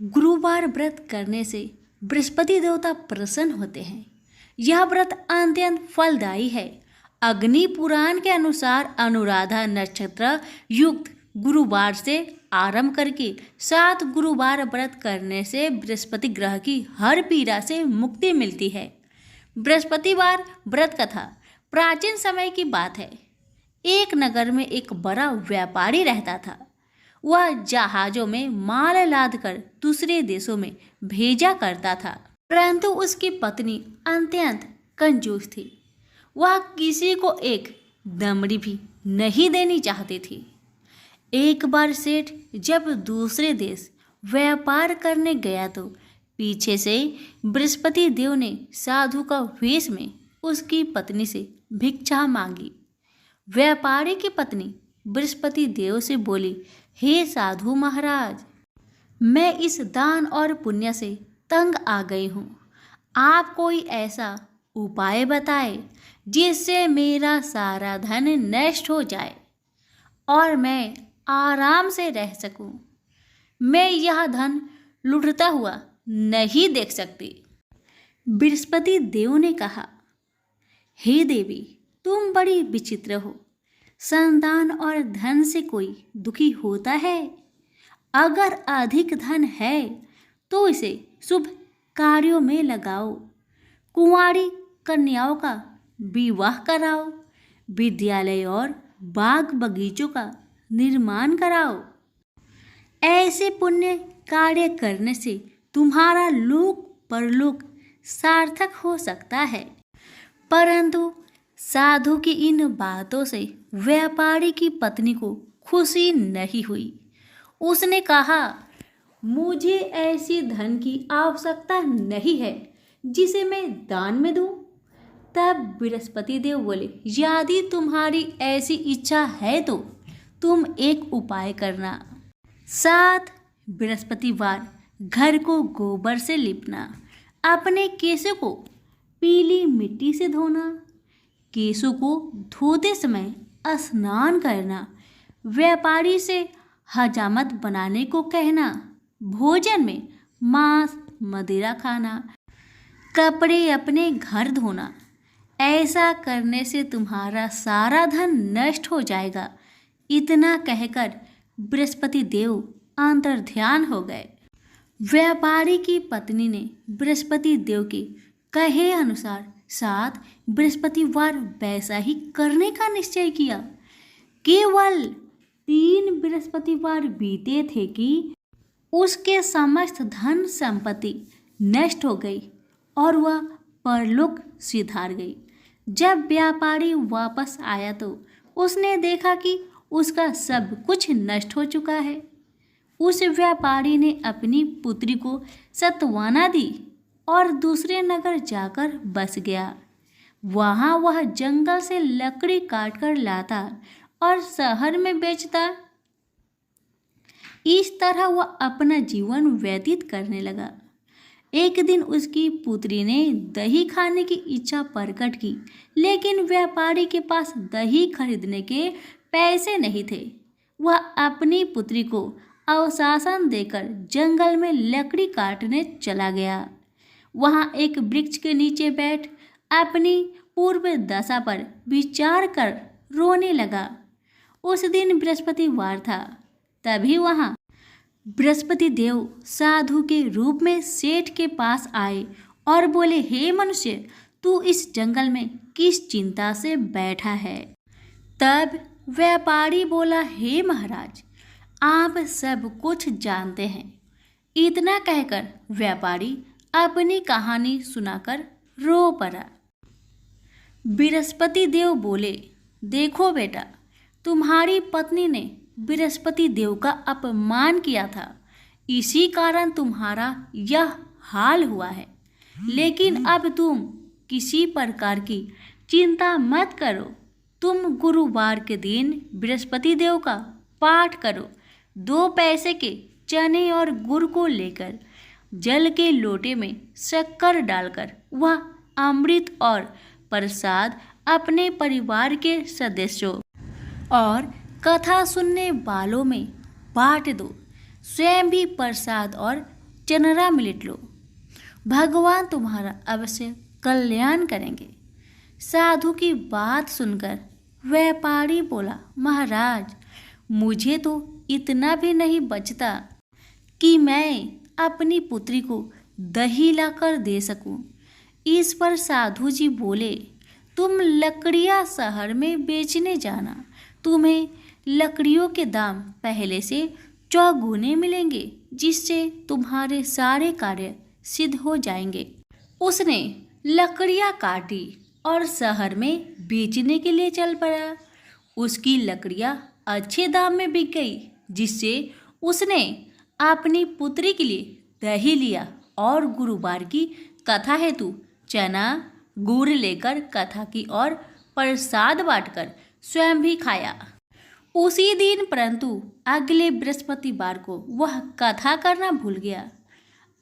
गुरुवार व्रत करने से बृहस्पति देवता प्रसन्न होते हैं। यह व्रत अत्यंत फलदायी है। अग्नि पुराण के अनुसार अनुराधा नक्षत्र युक्त गुरुवार से आरंभ करके 7 गुरुवार व्रत करने से बृहस्पति ग्रह की हर पीड़ा से मुक्ति मिलती है। बृहस्पतिवार व्रत कथा प्राचीन समय की बात है। एक नगर में एक बड़ा व्यापारी रहता था। वह जहाजों में माल लादकर दूसरे देशों में भेजा करता था, परंतु उसकी पत्नी अत्यंत कंजूस थी। वह किसी को एक दमड़ी भी नहीं देनी चाहती थी। एक बार सेठ जब दूसरे देश व्यापार करने गया तो पीछे से बृहस्पति देव ने साधु का वेश में उसकी पत्नी से भिक्षा मांगी। व्यापारी की पत्नी बृहस्पति देव से बोली, हे साधु महाराज, मैं इस दान और पुण्य से तंग आ गई हूँ। आप कोई ऐसा उपाय बताए जिससे मेरा सारा धन नष्ट हो जाए और मैं आराम से रह सकूं। मैं यह धन लुटता हुआ नहीं देख सकती। बृहस्पति देव ने कहा, हे देवी, तुम बड़ी विचित्र हो। संतान और धन से कोई दुखी होता है? अगर अधिक धन है तो इसे शुभ कार्यों में लगाओ। कुंवारी कन्याओं का विवाह कराओ। विद्यालय और बाग बगीचों का निर्माण कराओ। ऐसे पुण्य कार्य करने से तुम्हारा लोक परलोक सार्थक हो सकता है। परंतु साधु की इन बातों से व्यापारी की पत्नी को खुशी नहीं हुई। उसने कहा, मुझे ऐसी धन की आवश्यकता नहीं है जिसे मैं दान में दूं। तब बृहस्पति देव बोले, यदि तुम्हारी ऐसी इच्छा है तो तुम एक उपाय करना। 7 बृहस्पतिवार घर को गोबर से लिपना। अपने केशों को पीली मिट्टी से धोना। केशों को धोते समय स्नान करना। व्यापारी से हजामत बनाने को कहना। भोजन में मांस मदिरा खाना। कपड़े अपने घर धोना। ऐसा करने से तुम्हारा सारा धन नष्ट हो जाएगा। इतना कहकर बृहस्पति देव अंतर्ध्यान हो गए। व्यापारी की पत्नी ने बृहस्पति देव के कहे अनुसार 7 बृहस्पतिवार वैसा ही करने का निश्चय किया। केवल 3 बृहस्पतिवार बीते थे कि उसके समस्त धन संपत्ति नष्ट हो गई और वह परलोक सिधार गई। जब व्यापारी वापस आया तो उसने देखा कि उसका सब कुछ नष्ट हो चुका है। उस व्यापारी ने अपनी पुत्री को सत्वाना दी और दूसरे नगर जाकर बस गया। वहाँ वह जंगल से लकड़ी काटकर लाता और शहर में बेचता। इस तरह वह अपना जीवन व्यतीत करने लगा। एक दिन उसकी पुत्री ने दही खाने की इच्छा प्रकट की, लेकिन व्यापारी के पास दही खरीदने के पैसे नहीं थे। वह अपनी पुत्री को अवशासन देकर जंगल में लकड़ी काटने चला गया। वहाँ एक वृक्ष के नीचे बैठ अपनी पूर्व दशा पर विचार कर रोने लगा। उस दिन बृहस्पतिवार था। तभी वहाँ बृहस्पति देव साधु के रूप में सेठ के पास आए और बोले, हे मनुष्य, तू इस जंगल में किस चिंता से बैठा है? तब व्यापारी बोला, हे महाराज, आप सब कुछ जानते हैं। इतना कहकर व्यापारी अपनी कहानी सुनाकर रो पड़ा। बृहस्पति देव बोले, देखो बेटा, तुम्हारी पत्नी ने बृहस्पति देव का अपमान किया था, इसी कारण तुम्हारा यह हाल हुआ है। लेकिन अब तुम किसी प्रकार की चिंता मत करो। तुम गुरुवार के दिन बृहस्पति देव का पाठ करो। 2 पैसे के चने और गुड़ को लेकर जल के लोटे में शक्कर डालकर वह अमृत और प्रसाद अपने परिवार के सदस्यों और कथा सुनने वालों में बांट दो। स्वयं भी प्रसाद और चनरा मिनट लो, भगवान तुम्हारा अवश्य कल्याण करेंगे। साधु की बात सुनकर व्यापारी बोला, महाराज, मुझे तो इतना भी नहीं बचता कि मैं अपनी पुत्री को दही लाकर दे सकूं। इस पर साधु जी बोले, तुम लकड़ियां शहर में बेचने जाना, तुम्हें लकड़ियों के दाम पहले से चौगुने मिलेंगे, जिससे तुम्हारे सारे कार्य सिद्ध हो जाएंगे। उसने लकड़ियां काटी और शहर में बेचने के लिए चल पड़ा। उसकी लकड़ियां अच्छे दाम में बिक गई, जिससे उसने अपनी पुत्री के लिए दही लिया और गुरुवार की कथा हेतु चना गुड़ लेकर कथा की और प्रसाद बांटकर स्वयं भी खाया। उसी दिन परंतु अगले बृहस्पतिवार को वह कथा करना भूल गया।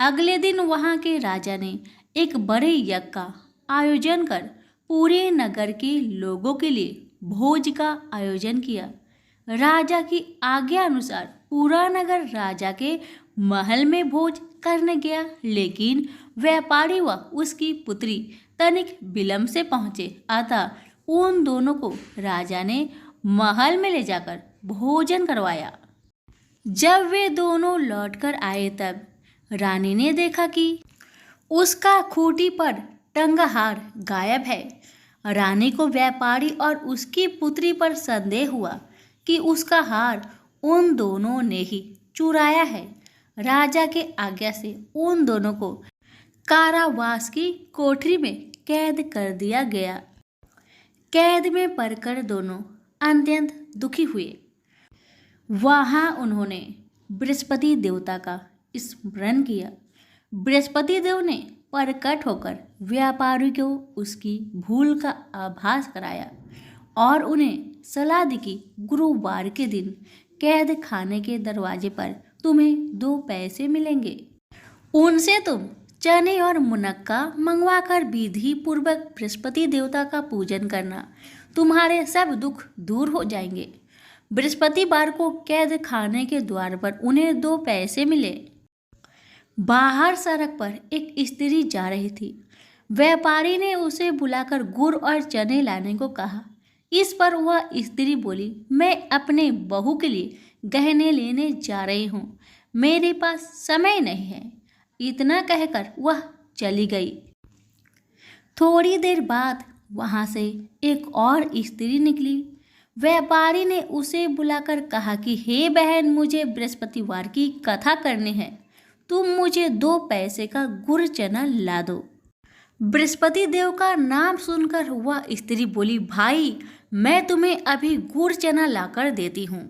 अगले दिन वहां के राजा ने एक बड़े यज्ञ का आयोजन कर पूरे नगर के लोगों के लिए भोज का आयोजन किया। राजा की आज्ञा अनुसार पूरा नगर राजा के महल में भोज करने गया, लेकिन व्यापारी व उसकी पुत्री तनिक विलंब से पहुंचे। अतः उन दोनों को राजा ने महल में ले जाकर भोजन करवाया। जब वे दोनों लौटकर आए तब रानी ने देखा कि उसका खूंटी पर टंगा हार गायब है। रानी को व्यापारी और उसकी पुत्री पर संदेह हुआ कि उसका हार उन दोनों ने ही चुराया है। राजा के आज्ञा से उन दोनों को कारावास की कोठरी में कैद कर दिया गया। कैद में पड़कर दोनों अत्यंत दुखी हुए। वहां उन्होंने बृहस्पति देवता का स्मरण किया। बृहस्पति देव ने प्रकट होकर व्यापारी को उसकी भूल का आभास कराया और उन्हें सलाह दी कि गुरुवार के दिन कैद खाने के दरवाजे पर तुम्हें 2 पैसे मिलेंगे। उनसे तुम चने और मुनक्का मंगवाकर विधि पूर्वक बृहस्पति देवता का पूजन करना, तुम्हारे सब दुख दूर हो जाएंगे। बृहस्पतिवार को कैद खाने के द्वार पर उन्हें 2 पैसे मिले। बाहर सड़क पर एक स्त्री जा रही थी। व्यापारी ने उसे बुलाकर गुड़ और चने लाने को कहा। इस पर वह स्त्री बोली, मैं अपने बहू के लिए गहने लेने जा रही हूँ, मेरे पास समय नहीं है। इतना कहकर वह चली गई। थोड़ी देर बाद वहां से एक और स्त्री निकली। व्यापारी ने उसे बुलाकर कहा कि हे बहन, मुझे बृहस्पतिवार की कथा करनी है, तुम मुझे 2 पैसे का गुड़ चना ला दो। बृहस्पति देव का नाम सुनकर वह स्त्री बोली, भाई, मैं तुम्हें अभी गुड़ चना लाकर देती हूँ।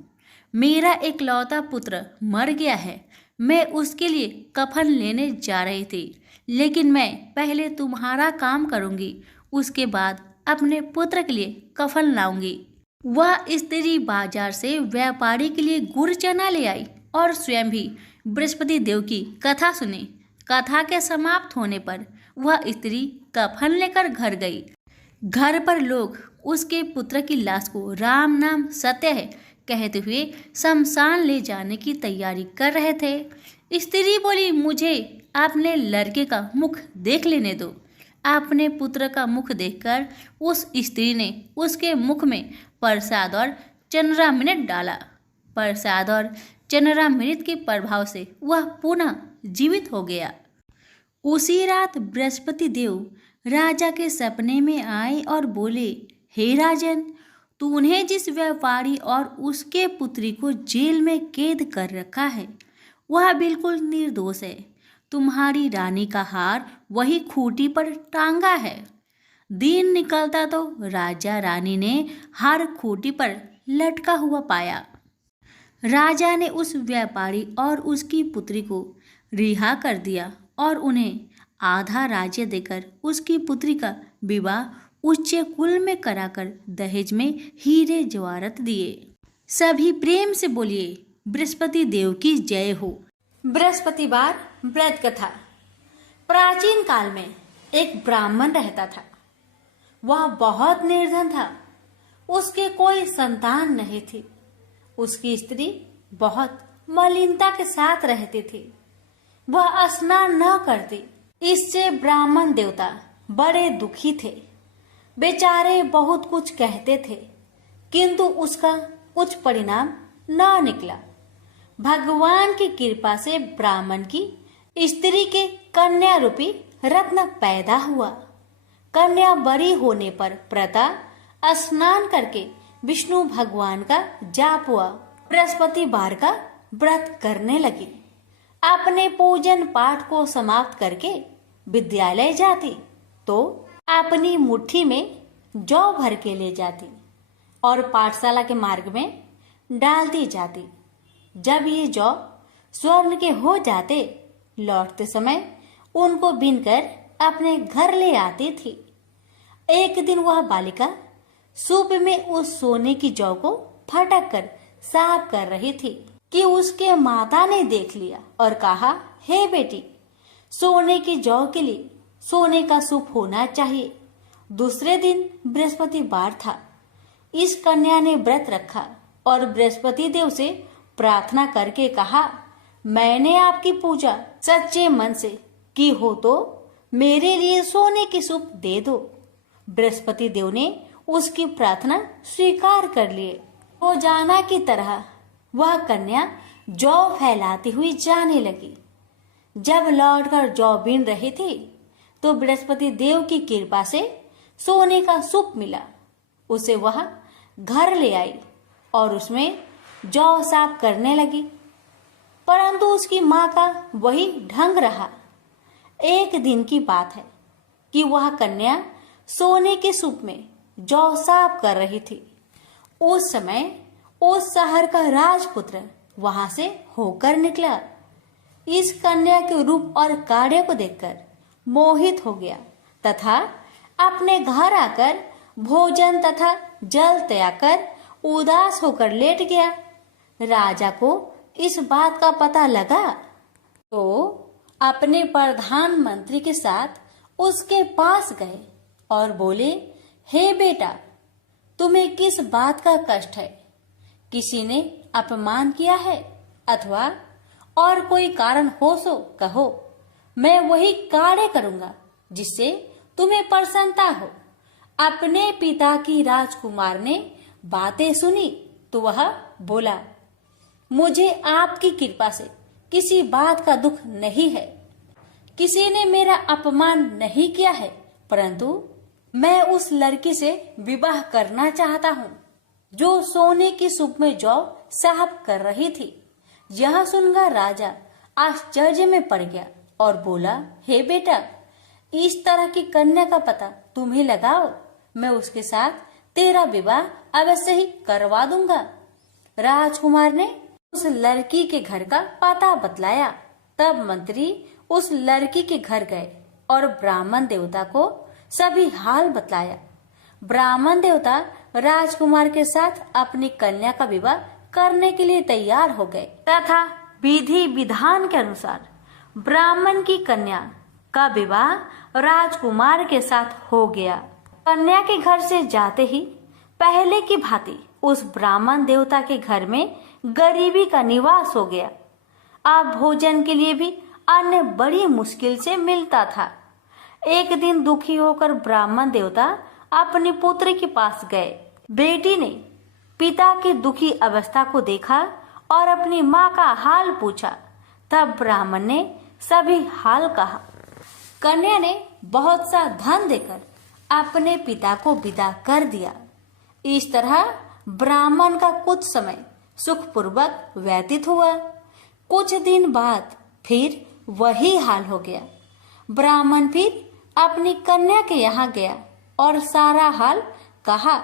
मेरा एकलौता पुत्र मर गया है, मैं उसके लिए कफन लेने जा रही थी, लेकिन मैं पहले तुम्हारा काम करूँगी, उसके बाद अपने पुत्र के लिए कफन लाऊंगी। वह स्त्री बाजार से व्यापारी के लिए गुड़ चना ले आई और स्वयं भी बृहस्पति देव की कथा सुनी। कथा के समाप्त होने पर वह स्त्री कफन लेकर घर गई। घर पर लोग उसके पुत्र की लाश को राम नाम सत्य है कहते हुए शमशान ले जाने की तैयारी कर रहे थे। स्त्री बोली, मुझे अपने लड़के का मुख देख लेने दो। अपने पुत्र का मुख देखकर उस स्त्री ने उसके मुख में प्रसाद और चंद्रामृत डाला। प्रसाद और चंद्रामृत के प्रभाव से वह पुनः जीवित हो गया। उसी रात बृहस्पति देव राजा के सपने में आए और बोले, हे राजन, तूने जिस व्यापारी और उसके पुत्री को जेल में कैद कर रखा है वह बिल्कुल निर्दोष है। तुम्हारी रानी का हार वही खूंटी पर टांगा है। दिन निकलता तो राजा रानी ने हार खूंटी पर लटका हुआ पाया। राजा ने उस व्यापारी और उसकी पुत्री को रिहा कर दिया और उन्हें आधा राज्य देकर उसकी पुत्री का विवाह उच्च कुल में कराकर दहेज में हीरे जवाहरात दिए। सभी प्रेम से बोलिए, बृहस्पति देव की जय हो। बृहस्पतिवार व्रत कथा। प्राचीन काल में एक ब्राह्मण रहता था। वह बहुत निर्धन था। उसके कोई संतान नहीं थी। उसकी स्त्री बहुत मलिनता के साथ रहती थी। वह स्नान न करती। इससे ब्राह्मण देवता बड़े दुखी थे। बेचारे बहुत कुछ कहते थे, किंतु उसका कुछ परिणाम न निकला। भगवान की कृपा से ब्राह्मण की स्त्री के कन्या रूपी रत्न पैदा हुआ। कन्या बड़ी होने पर प्रता स्नान करके विष्णु भगवान का जाप हुआ। बृहस्पतिवार का व्रत करने लगी। अपने पूजन पाठ को समाप्त करके विद्यालय जाती तो अपनी मुट्ठी में जौ भर के ले जाती और पाठशाला के मार्ग में डालती जाती। जब ये जौ स्वर्ण के हो जाते, लौटते समय उनको बीनकर अपने घर ले आती थी। एक दिन वह बालिका सूप में उस सोने की जौ को फटक कर साफ कर रही थी कि उसके माता ने देख लिया और कहा, हे बेटी, सोने की जौ के लिए सोने का सूप होना चाहिए। दूसरे दिन बृहस्पतिवार था। इस कन्या ने व्रत रखा और बृहस्पति देव से प्रार्थना करके कहा, मैंने आपकी पूजा सच्चे मन से की हो तो मेरे लिए सोने की सूप दे दो। बृहस्पति देव ने उसकी प्रार्थना स्वीकार कर लिए। रोजाना की तरह वह कन्या जौ फैलाती हुई जाने लगी। जब लौटकर जौ बीन रही थी तो बृहस्पति देव की कृपा से सोने का सूप मिला। उसे वह घर ले आई और उसमें जौ साफ करने लगी, परंतु उसकी माँ का वही ढंग रहा। एक दिन की बात है कि वह कन्या सोने के सूप में जौ साफ कर रही थी। उस समय उस शहर का राजपुत्र वहां से होकर निकला। इस कन्या के रूप और कार्य को देखकर मोहित हो गया तथा अपने घर आकर भोजन तथा जल त्याग कर उदास होकर लेट गया। राजा को इस बात का पता लगा तो अपने प्रधानमंत्री के साथ उसके पास गए और बोले, हे बेटा, तुम्हें किस बात का कष्ट है? किसी ने अपमान किया है अथवा और कोई कारण हो सो कहो, मैं वही कार्य करूंगा जिससे तुम्हें प्रसन्नता हो। अपने पिता की राजकुमार ने बातें सुनी तो वह बोला, मुझे आपकी कृपा से किसी बात का दुख नहीं है। किसी ने मेरा अपमान नहीं किया है, परंतु मैं उस लड़की से विवाह करना चाहता हूँ जो सोने की सूप में जौ साफ कर रही थी। यह सुनकर राजा आश्चर्य में पड़ गया और बोला, हे बेटा, इस तरह की कन्या का पता तुम्हें लगाओ, मैं उसके साथ तेरा विवाह अवश्य ही करवा दूंगा। राजकुमार ने उस लड़की के घर का पता बतलाया। तब मंत्री उस लड़की के घर गए और ब्राह्मण देवता को सभी हाल बतलाया। ब्राह्मण देवता राजकुमार के साथ अपनी कन्या का विवाह करने के लिए तैयार हो गए तथा विधि विधान के अनुसार ब्राह्मण की कन्या का विवाह राजकुमार के साथ हो गया। कन्या के घर से जाते ही पहले की भांति उस ब्राह्मण देवता के घर में गरीबी का निवास हो गया। अब भोजन के लिए भी अन्न बड़ी मुश्किल से मिलता था। एक दिन दुखी होकर ब्राह्मण देवता अपनी पुत्री के पास गए। बेटी ने पिता की दुखी अवस्था को देखा और अपनी माँ का हाल पूछा। तब ब्राह्मण ने सभी हाल कहा। कन्या ने बहुत सा धन देकर अपने पिता को विदा कर दिया। इस तरह ब्राह्मण का कुछ समय सुखपूर्वक व्यतीत हुआ। कुछ दिन बाद फिर वही हाल हो गया। ब्राह्मण फिर अपनी कन्या के यहाँ गया और सारा हाल कहा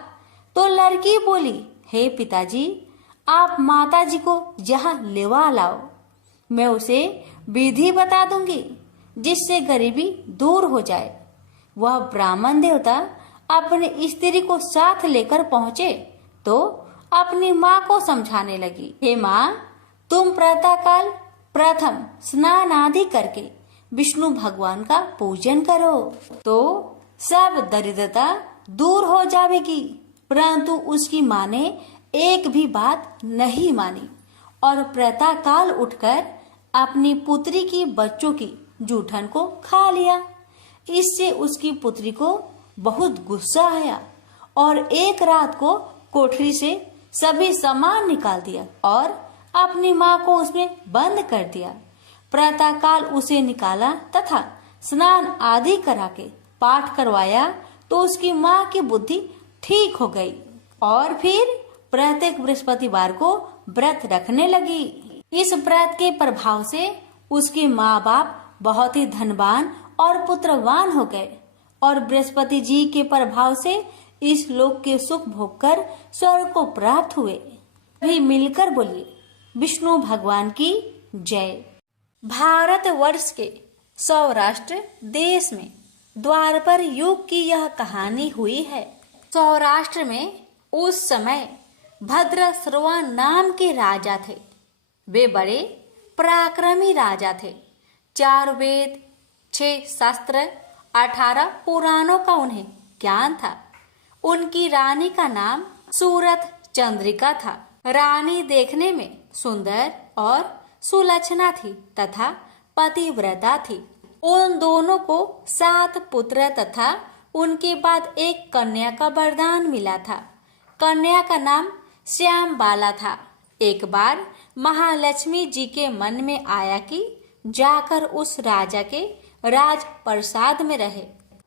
तो लड़की बोली, हे पिताजी, आप माताजी को यहाँ लेवा लाओ, मैं उसे विधि बता दूंगी जिससे गरीबी दूर हो जाए। वह ब्राह्मण देवता अपनी स्त्री को साथ लेकर पहुँचे तो अपनी माँ को समझाने लगी, हे माँ, तुम प्रातःकाल प्रथम स्नान आदि करके विष्णु भगवान का पूजन करो तो सब दरिद्रता दूर हो जाएगी। परंतु उसकी माँ ने एक भी बात नहीं मानी और प्रातःकाल उठकर अपनी पुत्री की बच्चों की जूठन को खा लिया। इससे उसकी पुत्री को बहुत गुस्सा आया और एक रात को कोठरी से सभी सामान निकाल दिया और अपनी माँ को उसमें बंद कर दिया। प्रातःकाल उसे निकाला तथा स्नान आदि करा के पाठ करवाया तो उसकी माँ की बुद्धि ठीक हो गई और फिर प्रत्येक बृहस्पतिवार को व्रत रखने लगी। इस व्रत के प्रभाव से उसके माँ बाप बहुत ही धनवान और पुत्रवान हो गए और बृहस्पति जी के प्रभाव से इस लोक के सुख भोग कर स्वर्ग को प्राप्त हुए। भी मिलकर बोलिए विष्णु भगवान की जय। भारत वर्ष के सौराष्ट्र देश में द्वापर युग की यह कहानी हुई है। सौराष्ट्र में उस समय भद्रश्रवा नाम के राजा थे। वे बड़े पराक्रमी राजा थे। 4 वेद, 6 शास्त्र, 18 पुराणों का उन्हें ज्ञान था। उनकी रानी का नाम सूरत चंद्रिका था। रानी देखने में सुंदर और सुलक्षणा थी तथा पतिव्रता थी। उन दोनों को 7 पुत्र तथा उनके बाद एक कन्या का वरदान मिला था। कन्या का नाम श्याम बाला था। एक बार महालक्ष्मी जी के मन में आया कि जाकर उस राजा के राज प्रसाद में रहे।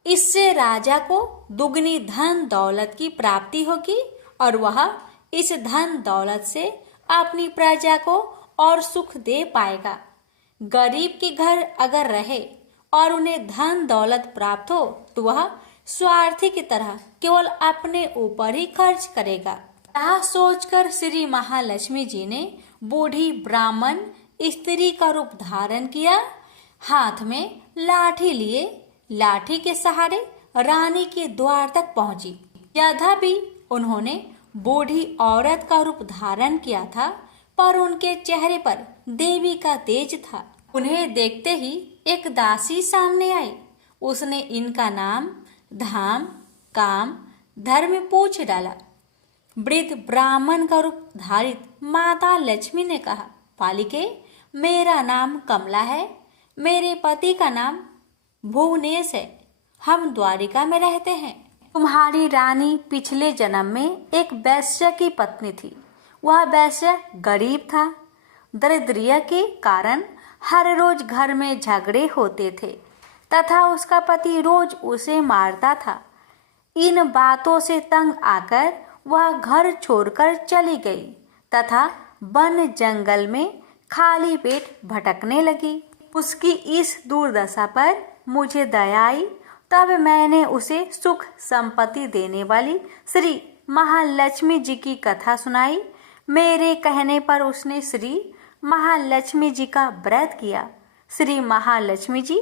इससे राजा को दुगनी धन दौलत की प्राप्ति होगी और वह इस धन दौलत से अपनी प्रजा को और सुख दे पाएगा। गरीब के घर अगर रहे और उन्हें धन दौलत प्राप्त हो तो वह स्वार्थी की तरह केवल अपने ऊपर ही खर्च करेगा। यह सोचकर श्री महालक्ष्मी जी ने बूढ़ी ब्राह्मण स्त्री का रूप धारण किया। हाथ में लाठी लिए लाठी के सहारे रानी के द्वार तक पहुंची। यद्यपि उन्होंने बूढ़ी औरत का रूप धारण किया था पर उनके चेहरे पर देवी का तेज था। उन्हें देखते ही एक दासी सामने आई। उसने इनका नाम, धाम, काम, धर्म पूछ डाला। वृद्ध ब्राह्मण का रूप धारित माता लक्ष्मी ने कहा, पालिके, मेरा नाम कमला है। मेरे पति का नाम भुवनेश है। हम द्वारिका में रहते हैं। तुम्हारी रानी पिछले जन्म में एक वैश्य की पत्नी थी। वह वैश्य गरीब था। दरिद्रता के कारण हर रोज घर में झगड़े होते थे तथा उसका पति रोज उसे मारता था। इन बातों से तंग आकर वह घर छोड़कर चली गई तथा वन जंगल में खाली पेट भटकने लगी। उसकी इस दुर्दशा पर मुझे दया आई। तब मैंने उसे सुख संपत्ति देने वाली श्री महालक्ष्मी जी की कथा सुनाई। मेरे कहने पर उसने श्री महालक्ष्मी जी का व्रत किया। श्री महालक्ष्मी जी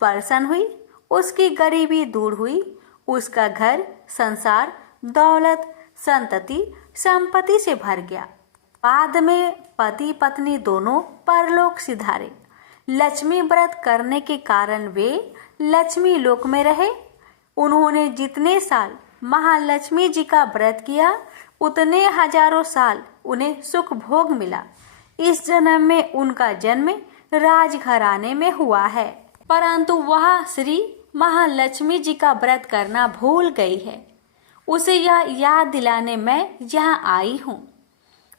प्रसन्न हुई। उसकी गरीबी दूर हुई। उसका घर संसार दौलत संतति संपत्ति से भर गया। बाद में पति पत्नी दोनों परलोक सिधारे। लक्ष्मी व्रत करने के कारण वे लक्ष्मी लोक में रहे। उन्होंने जितने साल महालक्ष्मी जी का व्रत किया उतने हजारों साल उन्हें सुख भोग मिला। इस जन्म में उनका जन्म राजघराने में हुआ है, परंतु वह श्री महालक्ष्मी जी का व्रत करना भूल गई है। उसे यह याद दिलाने मैं यहाँ आई हूँ।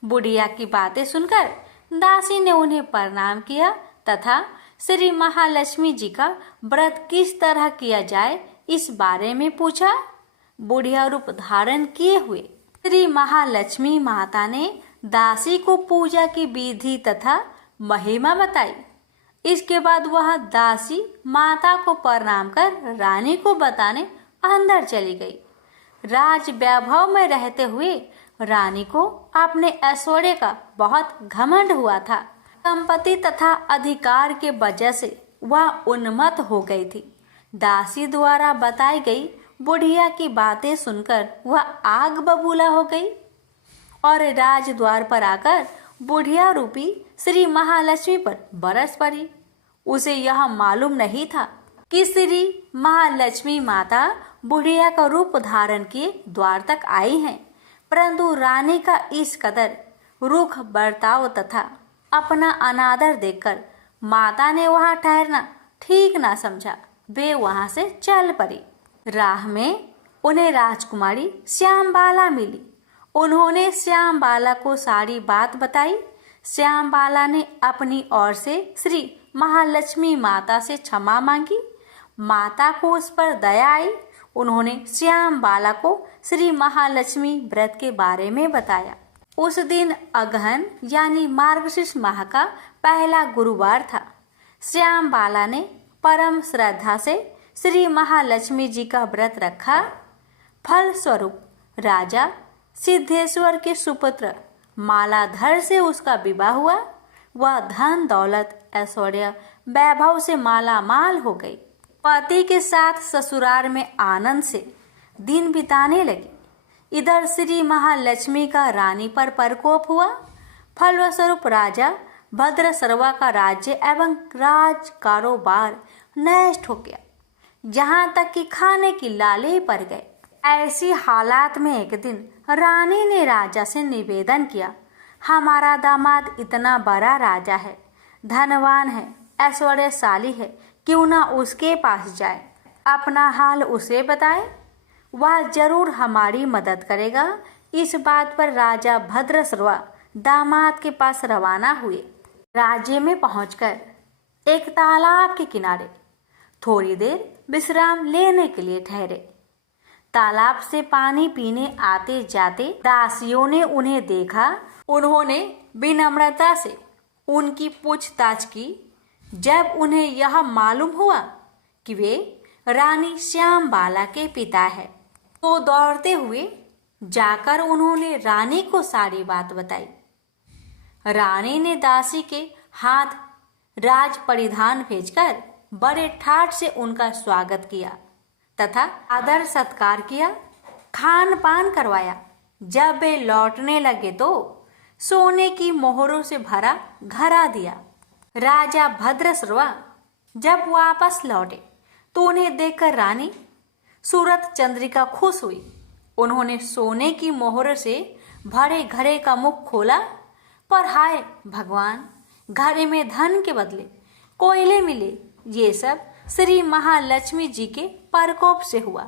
बुढ़िया की बातें सुनकर दासी ने उन्हें प्रणाम किया तथा श्री महालक्ष्मी जी का व्रत किस तरह किया जाए इस बारे में पूछा। बुढ़िया रूप धारण किए हुए श्री महालक्ष्मी माता ने दासी को पूजा की विधि तथा महिमा बताई। इसके बाद वह दासी माता को प्रणाम कर रानी को बताने अंदर चली गई। राज वैभव में रहते हुए रानी को अपने ऐश्वर्य का बहुत घमंड हुआ था। संपत्ति तथा अधिकार के वजह से वह उन्मत्त हो गई थी। दासी द्वारा बताई गई बुढ़िया की बातें सुनकर वह आग बबूला हो गई और राजद्वार पर आकर बुढ़िया रूपी श्री महालक्ष्मी पर बरस पड़ी। उसे यह मालूम नहीं था कि श्री महालक्ष्मी माता बुढ़िया का रूप धारण किए द्वार तक आई हैं, परंतु रानी का इस कदर रुख बर्ताव तथा अपना अनादर देखकर माता ने वहां ठहरना ठीक ना समझा। वे वहां से चल पड़ी। राह में उन्हें राजकुमारी श्यामबाला मिली। उन्होंने श्यामबाला को सारी बात बताई। श्यामबाला ने अपनी ओर से श्री महालक्ष्मी माता से क्षमा मांगी। माता को उस पर दया आई। उन्होंने श्यामबाला को श्री महालक्ष्मी व्रत के बारे में बताया। उस दिन अगहन यानी मार्गशीर्ष माह का पहला गुरुवार था। श्यामबाला ने परम श्रद्धा से श्री महालक्ष्मी जी का व्रत रखा। फलस्वरूप राजा सिद्धेश्वर के सुपुत्र मालाधर से उसका विवाह हुआ। वह धन दौलत ऐश्वर्य वैभव से माला माल हो गई। पति के साथ ससुराल में आनंद से दिन बिताने लगी। इधर श्री महालक्ष्मी का रानी पर प्रकोप हुआ। फलस्वरूप राजा भद्रसर्वा का राज्य एवं राज कारोबार नष्ट हो गया। यहाँ तक कि खाने की लाले पड़ गए। ऐसी हालात में एक दिन रानी ने राजा से निवेदन किया, हमारा दामाद इतना बड़ा राजा है, धनवान है, ऐश्वर्यशाली है, क्यों ना उसके पास जाए, अपना हाल उसे बताए, वह जरूर हमारी मदद करेगा। इस बात पर राजा भद्रसर्वा दामाद के पास रवाना हुए। राज्य में पहुंचकर एक तालाब के किनारे थोड़ी देर विश्राम लेने के लिए ठहरे। तालाब से पानी पीने आते जाते दासियों ने उन्हें देखा। उन्होंने विनम्रता से उनकी पूछताछ की। जब उन्हें यह मालूम हुआ कि वे रानी श्यामबाला के पिता है, तो दौड़ते हुए जाकर उन्होंने रानी को सारी बात बताई। रानी ने दासी के हाथ राज परिधान भेजकर बड़े ठाट से उनका स्वागत किया तथा आदर सत्कार किया, खान पान करवाया। जब वे लौटने लगे तो सोने की मोहरों से भरा घड़ा दिया। राजा भद्रसर्वा जब वापस लौटे तो उन्हें देखकर रानी सूरत चंद्रिका खुश हुई। उन्होंने सोने की मोहर से भरे घड़े का मुख खोला, पर हाय भगवान, घड़े में धन के बदले कोयले मिले। ये सब श्री महालक्ष्मी जी के प्रकोप से हुआ।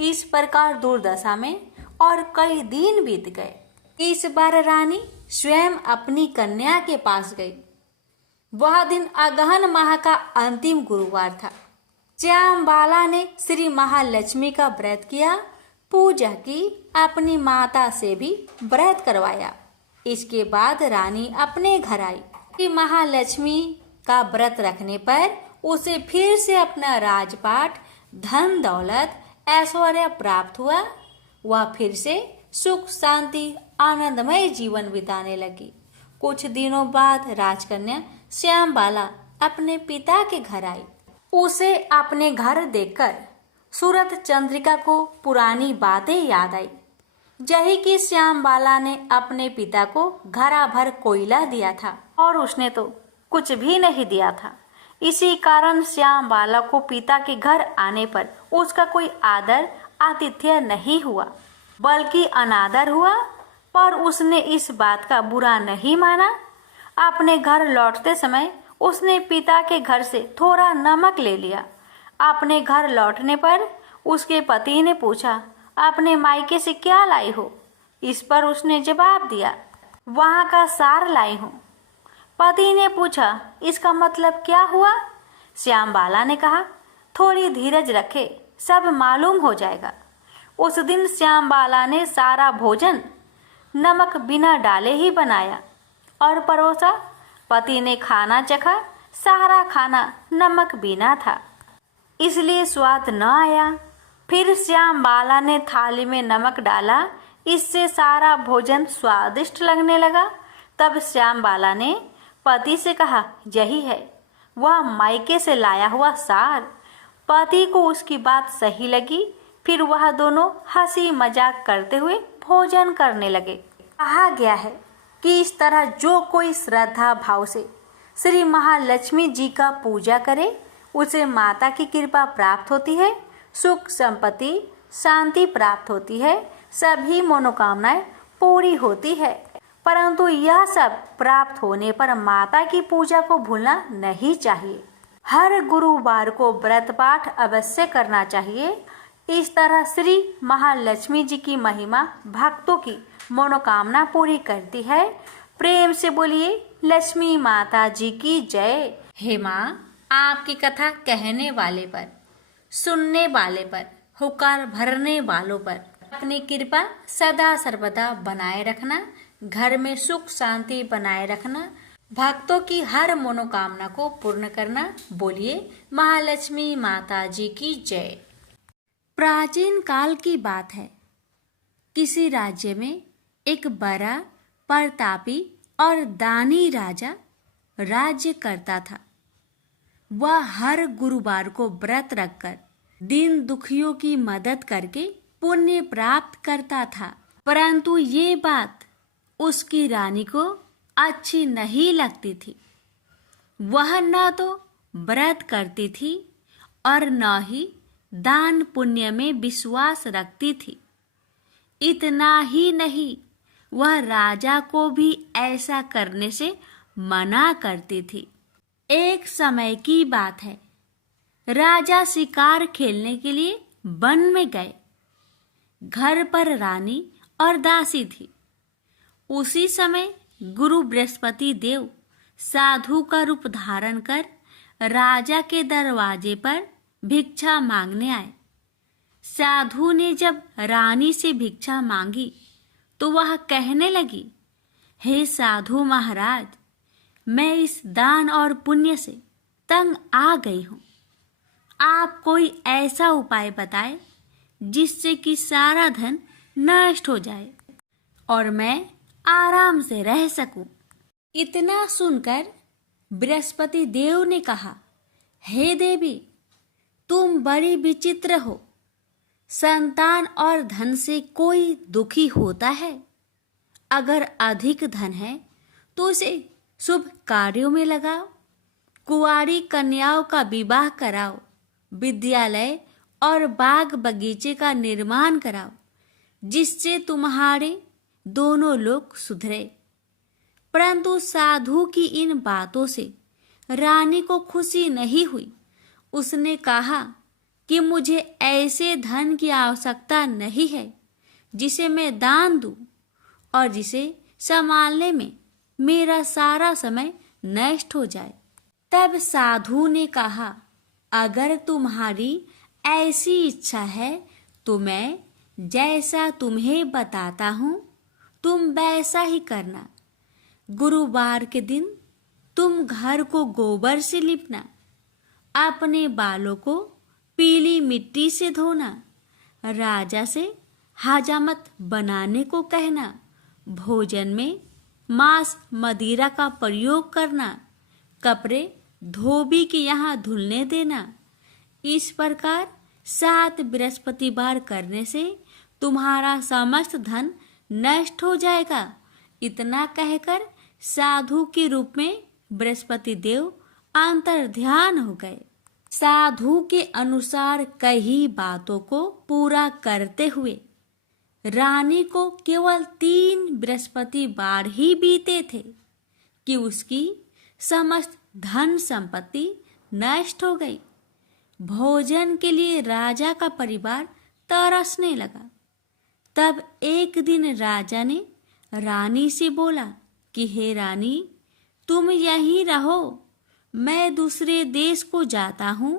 इस प्रकार दुर्दशा में और कई दिन बीत गए। इस बार रानी स्वयं अपनी कन्या के पास गई। वह दिन अगहन माह का अंतिम गुरुवार था। श्यामबाला ने श्री महालक्ष्मी का व्रत किया, पूजा की, अपनी माता से भी व्रत करवाया। इसके बाद रानी अपने घर आई। श्री महालक्ष्मी का व्रत रखने पर उसे फिर से अपना राजपाट, धन दौलत, ऐश्वर्य प्राप्त हुआ। वह फिर से सुख शांति आनंदमय जीवन बिताने लगी। कुछ दिनों बाद राजकन्या श्यामबाला अपने पिता के घर आई। उसे अपने घर देखकर सूरत चंद्रिका को पुरानी बातें याद आई। यही कि श्यामबाला ने अपने पिता को घड़ा भर कोयला दिया था और उसने तो कुछ भी नहीं दिया था। इसी कारण श्यामबाला को पिता के घर आने पर उसका कोई आदर आतिथ्य नहीं हुआ, बल्कि अनादर हुआ। पर उसने इस बात का बुरा नहीं माना। अपने घर लौटते समय उसने पिता के घर से थोड़ा नमक ले लिया। अपने घर लौटने पर उसके पति ने पूछा, अपने मायके से क्या लाई हो? इस पर उसने जवाब दिया, वहाँ का सार लाई हूँ। पति ने पूछा, इसका मतलब क्या हुआ? श्यामबाला ने कहा, थोड़ी धीरज रखे, सब मालूम हो जाएगा। उस दिन श्यामबाला ने सारा भोजन नमक बिना डाले ही बनाया और परोसा। पति ने खाना चखा, सारा खाना नमक बिना था, इसलिए स्वाद न आया। फिर श्यामबाला ने थाली में नमक डाला, इससे सारा भोजन स्वादिष्ट लगने लगा। तब श्यामबाला ने पति से कहा, यही है वह मायके से लाया हुआ सार। पति को उसकी बात सही लगी। फिर वह दोनों हंसी मजाक करते हुए भोजन करने लगे। कहा गया है कि इस तरह जो कोई श्रद्धा भाव से श्री महालक्ष्मी जी का पूजा करे, उसे माता की कृपा प्राप्त होती है, सुख संपत्ति शांति प्राप्त होती है, सभी मनोकामनाएं पूरी होती है। परंतु यह सब प्राप्त होने पर माता की पूजा को भूलना नहीं चाहिए। हर गुरुवार को व्रत पाठ अवश्य करना चाहिए। इस तरह श्री महालक्ष्मी जी की महिमा भक्तों की मनोकामना पूरी करती है। प्रेम से बोलिए लक्ष्मी माता जी की जय। हे माँ, आपकी कथा कहने वाले पर, सुनने वाले पर, हुकार भरने वालों पर अपनी कृपा सदा सर्वदा बनाए रखना, घर में सुख शांति बनाए रखना, भक्तों की हर मनोकामना को पूर्ण करना। बोलिए महालक्ष्मी माता जी की जय। प्राचीन काल की बात है। किसी राज्य में एक बड़ा प्रतापी और दानी राजा राज्य करता था। वह हर गुरुवार को व्रत रखकर दीन दुखियों की मदद करके पुण्य प्राप्त करता था। परंतु ये बात उसकी रानी को अच्छी नहीं लगती थी। वह न तो व्रत करती थी और न ही दान पुण्य में विश्वास रखती थी। इतना ही नहीं, वह राजा को भी ऐसा करने से मना करती थी। एक समय की बात है। राजा शिकार खेलने के लिए वन में गए। घर पर रानी और दासी थी। उसी समय गुरु बृहस्पति देव साधु का रूप धारण कर राजा के दरवाजे पर भिक्षा मांगने आए। साधु ने जब रानी से भिक्षा मांगी तो वह कहने लगी, हे साधु महाराज, मैं इस दान और पुण्य से तंग आ गई हूँ। आप कोई ऐसा उपाय बताएं जिससे कि सारा धन नष्ट हो जाए और मैं आराम से रह सकूं। इतना सुनकर बृहस्पति देव ने कहा, हे देवी, तुम बड़ी विचित्र हो। संतान और धन से कोई दुखी होता है? अगर अधिक धन है तो उसे शुभ कार्यों में लगाओ, कुंवारी कन्याओं का विवाह कराओ, विद्यालय और बाग बगीचे का निर्माण कराओ, जिससे तुम्हारे दोनों लोग सुधरे। परंतु साधु की इन बातों से रानी को खुशी नहीं हुई। उसने कहा कि मुझे ऐसे धन की आवश्यकता नहीं है जिसे मैं दान दूं और जिसे संभालने में मेरा सारा समय नष्ट हो जाए। तब साधु ने कहा, अगर तुम्हारी ऐसी इच्छा है तो मैं जैसा तुम्हें बताता हूँ तुम वैसा ही करना। गुरुवार के दिन तुम घर को गोबर से लिपना, अपने बालों को पीली मिट्टी से धोना, राजा से हजामत बनाने को कहना, भोजन में मांस मदिरा का प्रयोग करना, कपड़े धोबी के यहाँ धुलने देना। इस प्रकार 7 बृहस्पतिवार करने से तुम्हारा समस्त धन नष्ट हो जाएगा। इतना कहकर साधु के रूप में बृहस्पति देव अंतर्ध्यान हो गए। साधु के अनुसार कई बातों को पूरा करते हुए रानी को केवल 3 बृहस्पतिवार ही बीते थे कि उसकी समस्त धन संपत्ति नष्ट हो गई। भोजन के लिए राजा का परिवार तरसने लगा। तब एक दिन राजा ने रानी से बोला कि हे रानी, तुम यहीं रहो, मैं दूसरे देश को जाता हूँ,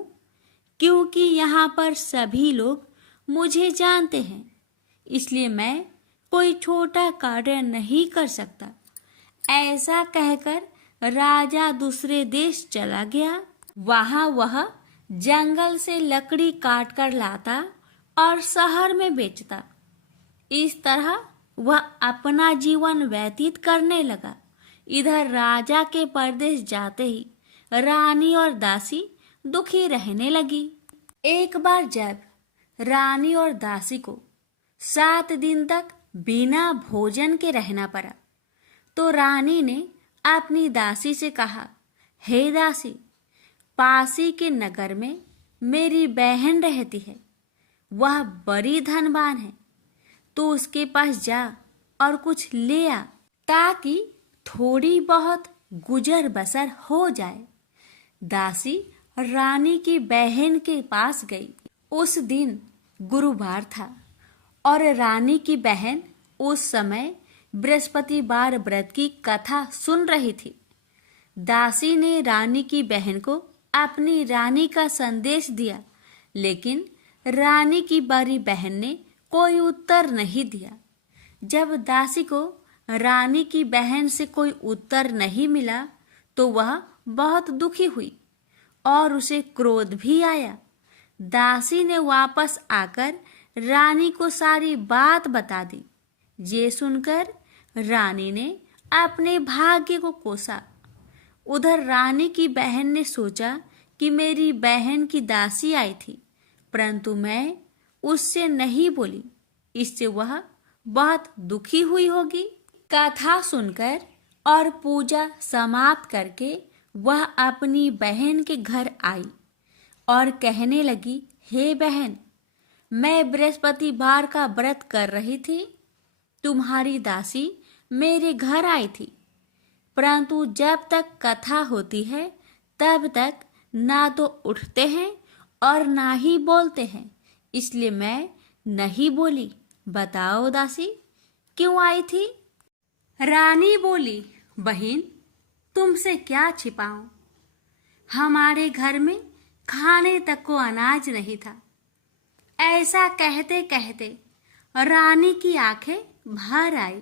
क्योंकि यहाँ पर सभी लोग मुझे जानते हैं, इसलिए मैं कोई छोटा कार्य नहीं कर सकता। ऐसा कहकर राजा दूसरे देश चला गया। वहाँ वह जंगल से लकड़ी काट कर लाता और शहर में बेचता। इस तरह वह अपना जीवन व्यतीत करने लगा। इधर राजा के परदेश जाते ही रानी और दासी दुखी रहने लगी। एक बार जब रानी और दासी को 7 दिन तक बिना भोजन के रहना पड़ा, तो रानी ने अपनी दासी से कहा, हे दासी, पासी के नगर में मेरी बहन रहती है, वह बड़ी धनवान है, तो उसके पास जा और कुछ ले आ। ताकि थोड़ी बहुत गुजर बसर हो जाए। दासी रानी की बहन के पास गई। उस दिन गुरुवार था और रानी की बहन उस समय बृहस्पतिवार व्रत की कथा सुन रही थी। दासी ने रानी की बहन को अपनी रानी का संदेश दिया, लेकिन रानी की बड़ी बहन ने कोई उत्तर नहीं दिया। जब दासी को रानी की बहन से कोई उत्तर नहीं मिला तो वह बहुत दुखी हुई और उसे क्रोध भी आया। दासी ने वापस आकर रानी को सारी बात बता दी। ये सुनकर रानी ने अपने भाग्य को कोसा। उधर रानी की बहन ने सोचा कि मेरी बहन की दासी आई थी, परंतु मैं उससे नहीं बोली, इससे वह बहुत दुखी हुई होगी। कथा सुनकर और पूजा समाप्त करके वह अपनी बहन के घर आई और कहने लगी, हे बहन, मैं बृहस्पतिवार का व्रत कर रही थी। तुम्हारी दासी मेरे घर आई थी, परंतु जब तक कथा होती है तब तक ना तो उठते हैं और ना ही बोलते हैं, इसलिए मैं नहीं बोली। बताओ दासी, क्यों आई थी? रानी बोली, बहन, तुमसे क्या छिपाऊं? हमारे घर में खाने तक को अनाज नहीं था। ऐसा कहते कहते रानी की आंखें भर आई।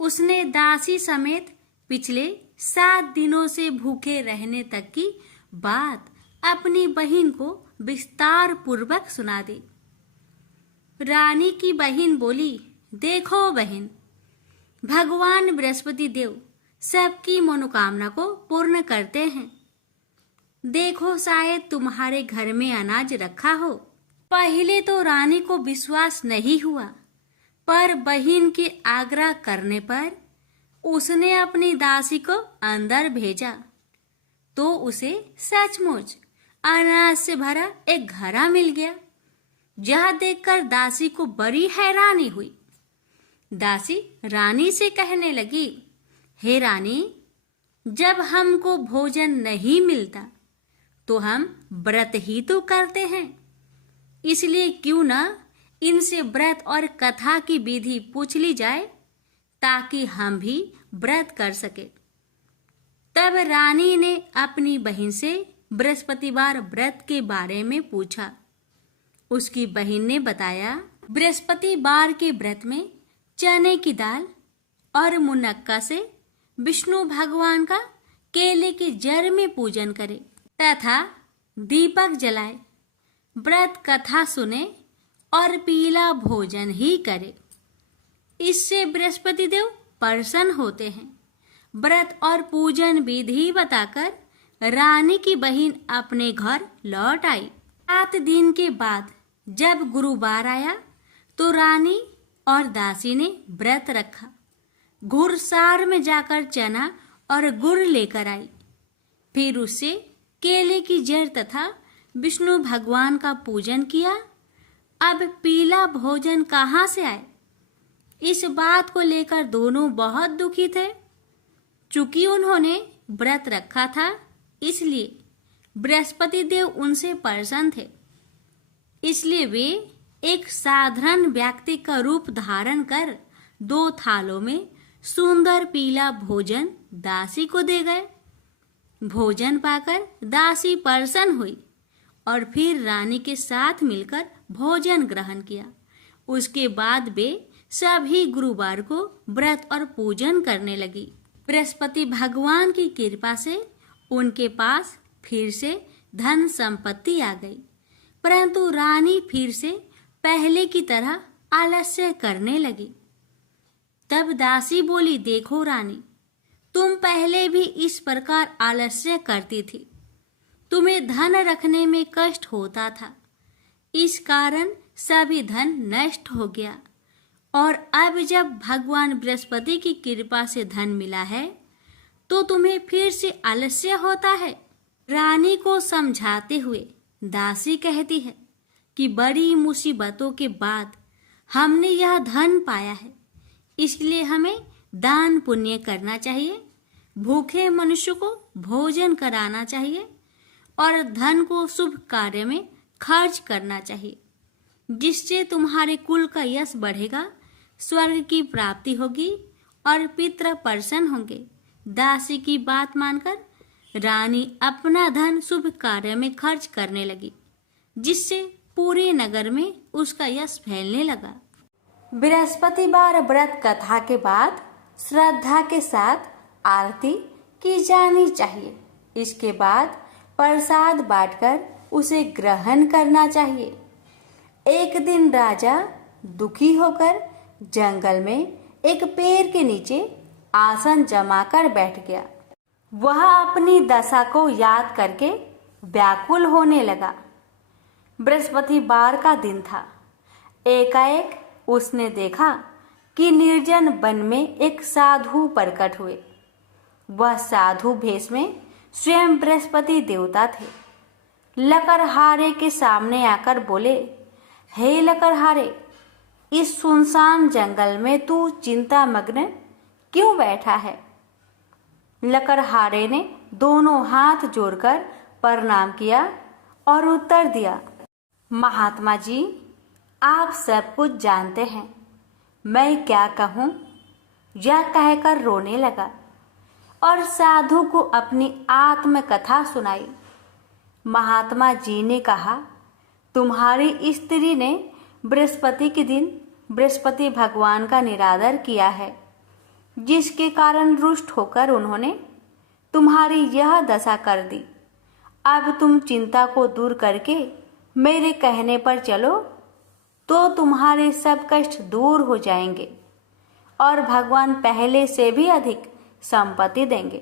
उसने दासी समेत पिछले 7 दिनों से भूखे रहने तक की बात अपनी बहन को विस्तार पूर्वक सुना दी। रानी की बहन बोली, देखो बहन, भगवान बृहस्पति देव सबकी मनोकामना को पूर्ण करते हैं। देखो, शायद तुम्हारे घर में अनाज रखा हो। पहले तो रानी को विश्वास नहीं हुआ, पर बहन के आग्रह करने पर उसने अपनी दासी को अंदर भेजा तो उसे सचमुच अनाज से भरा एक घड़ा मिल गया। यह देखकर दासी को बड़ी हैरानी हुई। दासी रानी से कहने लगी, हे रानी, जब हमको भोजन नहीं मिलता तो हम व्रत ही तो करते हैं, इसलिए क्यों न इनसे व्रत और कथा की विधि पूछ ली जाए ताकि हम भी व्रत कर सके। तब रानी ने अपनी बहन से बृहस्पतिवार व्रत के बारे में पूछा। उसकी बहन ने बताया, बृहस्पतिवार के व्रत में चने की दाल और मुनक्का से विष्णु भगवान का केले के जड़ में पूजन करे तथा दीपक जलाए, व्रत कथा सुने और पीला भोजन ही करे। इससे बृहस्पति देव प्रसन्न होते हैं। व्रत और पूजन विधि बताकर रानी की बहन अपने घर लौट आई। 7 दिन के बाद जब गुरुवार आया तो रानी और दासी ने व्रत रखा। घुड़सार में जाकर चना और गुड़ लेकर आई। फिर उससे केले की जड़ तथा विष्णु भगवान का पूजन किया। अब पीला भोजन कहाँ से आए? इस बात को लेकर दोनों बहुत दुखी थे। चूंकि उन्होंने व्रत रखा था, इसलिए बृहस्पति देव उनसे प्रसन्न थे। इसलिए वे एक साधारण व्यक्ति का रूप धारण कर 2 थालों में सुंदर पीला भोजन दासी को दे गए। भोजन पाकर दासी प्रसन्न हुई और फिर रानी के साथ मिलकर भोजन ग्रहण किया। उसके बाद वे सभी गुरुवार को व्रत और पूजन करने लगी। बृहस्पति भगवान की कृपा से उनके पास फिर से धन संपत्ति आ गई, परंतु रानी फिर से पहले की तरह आलस्य करने लगी। तब दासी बोली, देखो रानी, तुम पहले भी इस प्रकार आलस्य करती थी। तुम्हें धन रखने में कष्ट होता था, इस कारण सभी धन नष्ट हो गया, और अब जब भगवान बृहस्पति की कृपा से धन मिला है तो तुम्हें फिर से आलस्य होता है। रानी को समझाते हुए दासी कहती है कि बड़ी मुसीबतों के बाद हमने यह धन पाया है, इसलिए हमें दान पुण्य करना चाहिए, भूखे मनुष्य को भोजन कराना चाहिए और धन को शुभ कार्य में खर्च करना चाहिए, जिससे तुम्हारे कुल का यश बढ़ेगा, स्वर्ग की प्राप्ति होगी और पितृ प्रसन्न होंगे। दासी की बात मानकर रानी अपना धन शुभ कार्य में खर्च करने लगी, जिससे पूरे नगर में उसका यश फैलने लगा। बृहस्पतिवार व्रत कथा के बाद श्रद्धा के साथ आरती की जानी चाहिए। इसके बाद प्रसाद बांटकर उसे ग्रहण करना चाहिए। एक दिन राजा दुखी होकर जंगल में एक पेड़ के नीचे आसन जमाकर बैठ गया। वह अपनी दशा को याद करके व्याकुल होने लगा। बृहस्पतिवार का दिन था। एकाएक उसने देखा कि निर्जन वन में एक साधु प्रकट हुए। वह साधु भेष में स्वयं बृहस्पति देवता थे। लकड़हारे के सामने आकर बोले, हे लकड़हारे, इस सुनसान जंगल में तू चिंता मग्न क्यों बैठा है? लकड़हारे ने दोनों हाथ जोड़कर प्रणाम किया और उत्तर दिया, महात्मा जी, आप सब कुछ जानते हैं, मैं क्या कहूँ? यह कहकर रोने लगा और साधु को अपनी आत्मकथा सुनाई। महात्मा जी ने कहा, तुम्हारी स्त्री ने बृहस्पति के दिन बृहस्पति भगवान का निरादर किया है, जिसके कारण रुष्ट होकर उन्होंने तुम्हारी यह दशा कर दी। अब तुम चिंता को दूर करके मेरे कहने पर चलो तो तुम्हारे सब कष्ट दूर हो जाएंगे और भगवान पहले से भी अधिक संपत्ति देंगे।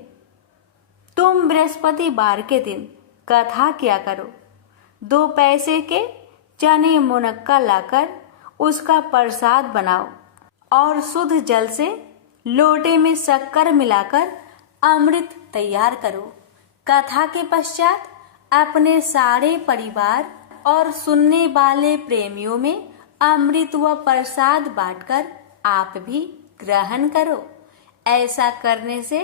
तुम बृहस्पतिवार के दिन कथा किया करो। 2 पैसे के चने मुनक्का लाकर उसका प्रसाद बनाओ और शुद्ध जल से लोटे में शक्कर मिलाकर अमृत तैयार करो। कथा के पश्चात अपने सारे परिवार और सुनने वाले प्रेमियों में अमृत व प्रसाद बांटकर आप भी ग्रहण करो। ऐसा करने से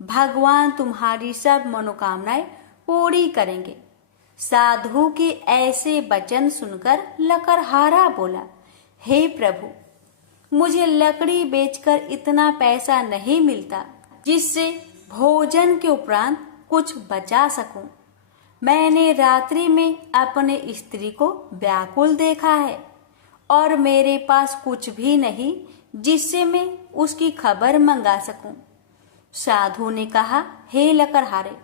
भगवान तुम्हारी सब मनोकामनाएं पूरी करेंगे। साधु के ऐसे वचन सुनकर लकड़हारा बोला, हे प्रभु, मुझे लकड़ी बेचकर इतना पैसा नहीं मिलता जिससे भोजन के उपरांत कुछ बचा सकूं। मैंने रात्रि में अपने स्त्री को व्याकुल देखा है और मेरे पास कुछ भी नहीं जिससे मैं उसकी खबर मंगा सकूं। साधु ने कहा, हे लकड़हारे,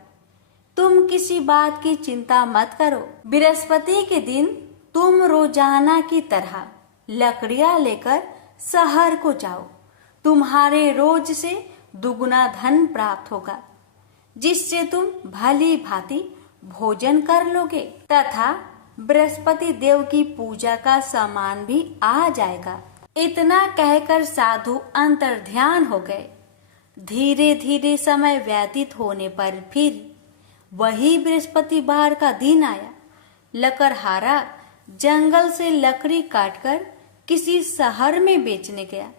तुम किसी बात की चिंता मत करो। बृहस्पति के दिन तुम रोजाना की तरह लकड़ियां लेकर शहर को जाओ। तुम्हारे रोज से दुगुना धन प्राप्त होगा, जिससे तुम भली भांति भोजन कर लोगे तथा बृहस्पति देव की पूजा का सामान भी आ जाएगा। इतना कहकर साधु अंतर्ध्यान हो गए। धीरे धीरे समय व्यतीत होने पर फिर वही बृहस्पतिवार का दिन आया। लकड़हारा जंगल से लकड़ी काटकर किसी शहर में बेचने गया।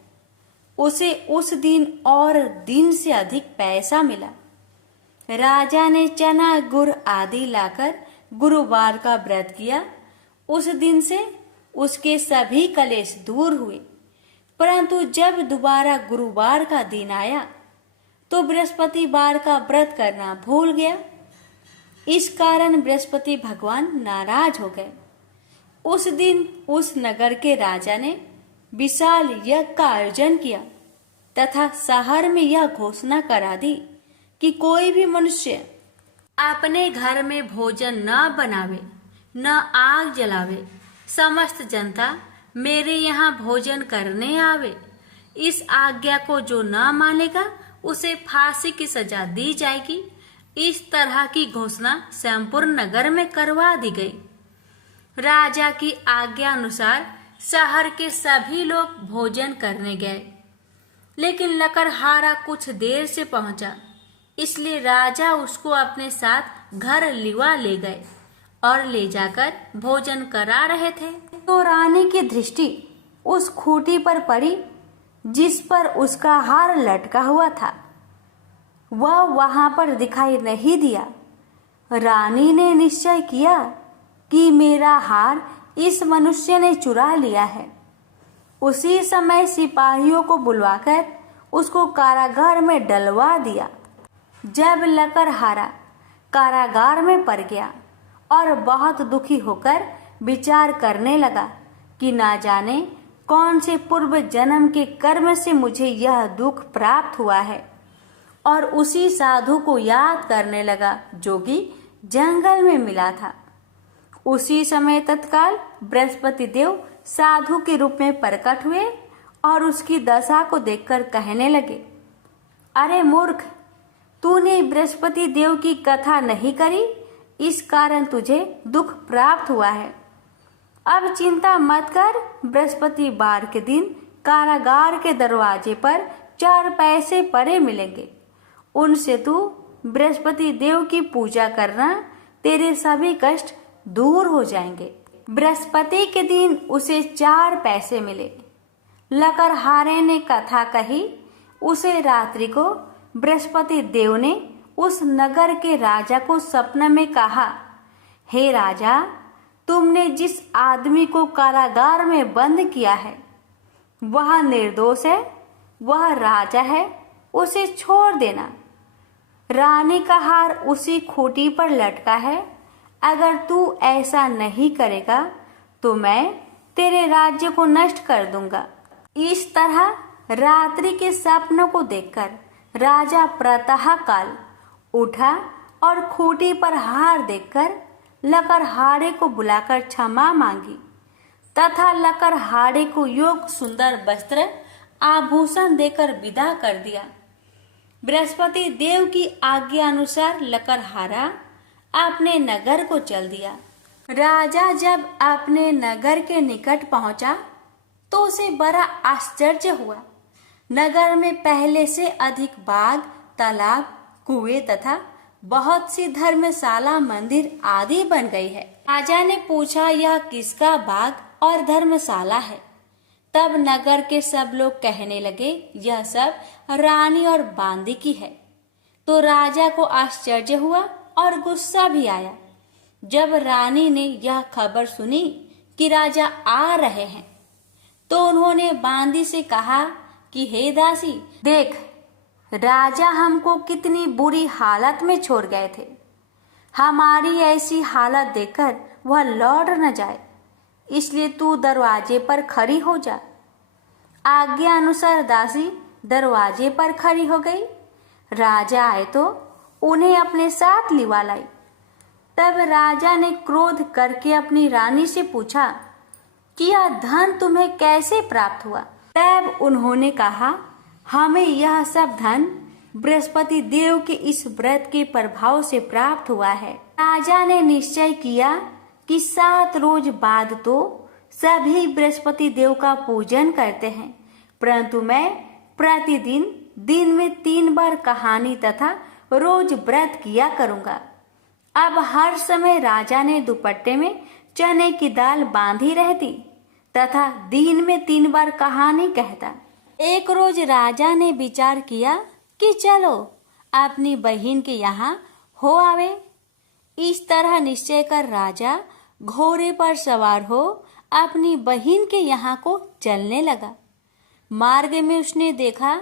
उसे उस दिन और दिन से अधिक पैसा मिला। राजा ने चना गुड़ आदि लाकर गुरुवार का व्रत किया। उस दिन से उसके सभी कलेश दूर हुए। परंतु जब दोबारा गुरुवार का दिन आया तो बृहस्पतिवार का व्रत करना भूल गया। इस कारण बृहस्पति भगवान नाराज हो गए। उस दिन उस नगर के राजा ने विशाल यज्ञ का आयोजन किया तथा शहर में यह घोषणा करा दी कि कोई भी मनुष्य अपने घर में भोजन न बनावे, न आग जलावे। समस्त जनता मेरे यहाँ भोजन करने आवे। इस आज्ञा को जो न मानेगा उसे फांसी की सजा दी जाएगी। इस तरह की घोषणा संपूर्ण नगर में करवा दी गई। राजा की आज्ञा अनुसार शहर के सभी लोग भोजन करने गए, लेकिन लकड़हारा कुछ देर से पहुंचा, इसलिए राजा उसको अपने साथ घर लिवा ले गए और ले जाकर भोजन करा रहे थे तो रानी की दृष्टि उस खूंटी पर पड़ी जिस पर उसका हार लटका हुआ था वह वहां पर दिखाई नहीं दिया। रानी ने निश्चय किया कि मेरा हार इस मनुष्य ने चुरा लिया है। उसी समय सिपाहियों को बुलवाकर उसको कारागार में डलवा दिया। जब लकड़हारा कारागार में पड़ गया और बहुत दुखी होकर विचार करने लगा कि ना जाने कौन से पूर्व जन्म के कर्म से मुझे यह दुख प्राप्त हुआ है, और उसी साधु को याद करने लगा जो कि जंगल में मिला था। उसी समय तत्काल बृहस्पति देव साधु के रूप में प्रकट हुए और उसकी दशा को देखकर कहने लगे, अरे मूर्ख, तूने बृहस्पति देव की कथा नहीं करी, इस कारण तुझे दुख प्राप्त हुआ है। अब चिंता मत कर, बृहस्पतिवार के दिन कारागार के दरवाजे पर 4 पैसे पड़े मिलेंगे। उनसे तू बृहस्पति देव की पूजा करना, तेरे सभी कष्ट दूर हो जाएंगे। बृहस्पति के दिन उसे 4 पैसे मिले। लकड़हारे ने कथा कही। उसे रात्रि को बृहस्पति देव ने उस नगर के राजा को सपने में कहा, हे राजा, तुमने जिस आदमी को कारागार में बंद किया है वह निर्दोष है, वह राजा है, उसे छोड़ देना। रानी का हार उसी खूंटी पर लटका है। अगर तू ऐसा नहीं करेगा तो मैं तेरे राज्य को नष्ट कर दूंगा। इस तरह रात्रि के सपनों को देखकर राजा प्रातः काल उठा और खूंटी पर हार देखकर लकड़हारे को बुलाकर क्षमा मांगी तथा लकड़हारे को योग सुंदर वस्त्र आभूषण देकर विदा कर दिया। बृहस्पति देव की आज्ञा अनुसार लकड़हारा अपने नगर को चल दिया। राजा जब अपने नगर के निकट पहुंचा तो उसे बड़ा आश्चर्य हुआ। नगर में पहले से अधिक बाग, तालाब, कुएं तथा बहुत सी धर्मशाला, मंदिर आदि बन गई है। राजा ने पूछा, यह किसका बाग और धर्मशाला है? तब नगर के सब लोग कहने लगे, यह सब रानी और बांदी की है। तो राजा को आश्चर्य हुआ और गुस्सा भी आया। जब रानी ने यह खबर सुनी कि राजा आ रहे हैं तो उन्होंने बांदी से कहा कि हे दासी, देख, राजा हमको कितनी बुरी हालत में छोड़ गए थे। हमारी ऐसी हालत देखकर वह लौट न जाए, इसलिए तू दरवाजे पर खड़ी हो जा। आज्ञा अनुसार दासी दरवाजे पर खड़ी हो गई। राजा आए तो उन्हें अपने साथ लिवा लाई। तब राजा ने क्रोध करके अपनी रानी से पूछा कि यह धन तुम्हें कैसे प्राप्त हुआ? तब उन्होंने कहा, हमें यह सब धन बृहस्पति देव के इस व्रत के प्रभाव से प्राप्त हुआ है। राजा ने निश्चय किया कि 7 रोज बाद तो सभी बृहस्पति देव का पूजन करते हैं, परंतु मैं प्रतिदिन दिन में 3 बार कहानी तथा रोज व्रत किया करूंगा। अब हर समय राजा ने दुपट्टे में चने की दाल बांधी रहती तथा दिन में 3 बार कहानी कहता। एक रोज राजा ने विचार किया कि चलो अपनी बहन के यहाँ हो आवे। इस तरह निश्चय कर राजा घोड़े पर सवार हो अपनी बहन के यहाँ को चलने लगा। मार्ग में उसने देखा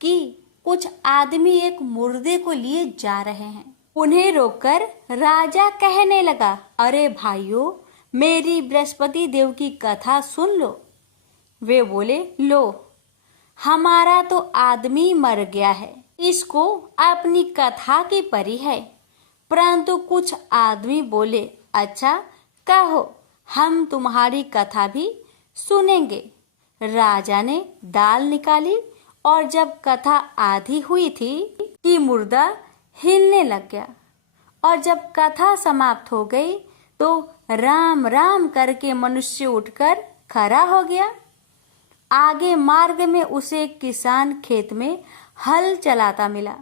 कि कुछ आदमी एक मुर्दे को लिए जा रहे हैं। उन्हें रोककर राजा कहने लगा, अरे भाइयों, मेरी बृहस्पति देव की कथा सुन लो। वे बोले, लो, हमारा तो आदमी मर गया है, इसको अपनी कथा की परी है। परंतु कुछ आदमी बोले, अच्छा कहो, हम तुम्हारी कथा भी सुनेंगे। राजा ने दाल निकाली और जब कथा आधी हुई थी कि मुर्दा हिलने लग गया, और जब कथा समाप्त हो गई तो राम राम करके मनुष्य उठकर खड़ा हो गया। आगे मार्ग में उसे एक किसान खेत में हल चलाता मिला।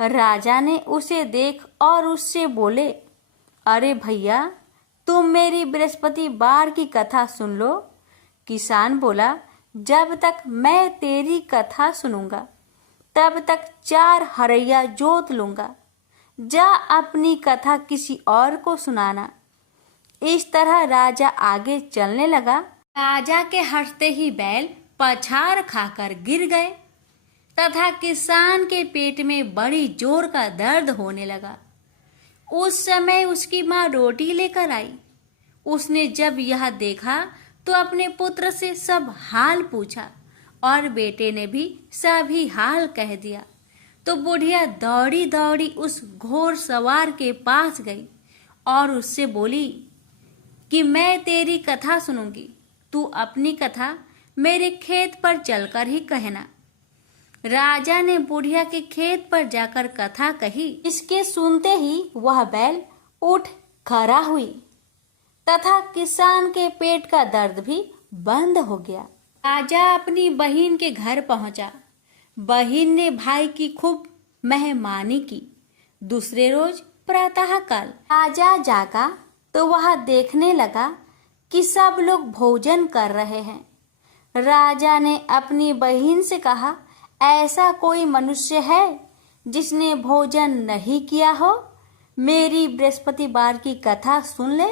राजा ने उसे देख और उससे बोले, अरे भैया, तुम मेरी बृहस्पतिवार की कथा सुन लो। किसान बोला, जब तक मैं तेरी कथा सुनूंगा तब तक 4 हरैया जोत लूंगा। जा अपनी कथा किसी और को सुनाना। इस तरह राजा आगे चलने लगा। राजा के हटते ही बैल पछाड़ खाकर गिर गए तथा किसान के पेट में बड़ी जोर का दर्द होने लगा। उस समय उसकी माँ रोटी लेकर आई। उसने जब यह देखा तो अपने पुत्र से सब हाल पूछा और बेटे ने भी सभी हाल कह दिया। तो बुढ़िया दौड़ी दौड़ी उस घोड़ सवार के पास गई और उससे बोली कि मैं तेरी कथा सुनूंगी, तू अपनी कथा मेरे खेत पर चलकर ही कहना। राजा ने बुढ़िया के खेत पर जाकर कथा कही। इसके सुनते ही वह बैल उठ खड़ा हुई तथा किसान के पेट का दर्द भी बंद हो गया। राजा अपनी बहन के घर पहुंचा। बहन ने भाई की खूब मेहमानी की। दूसरे रोज प्रातःकाल राजा जागा तो वह देखने लगा कि सब लोग भोजन कर रहे हैं। राजा ने अपनी बहन से कहा, ऐसा कोई मनुष्य है जिसने भोजन नहीं किया हो? मेरी बृहस्पतिवार की कथा सुन ले।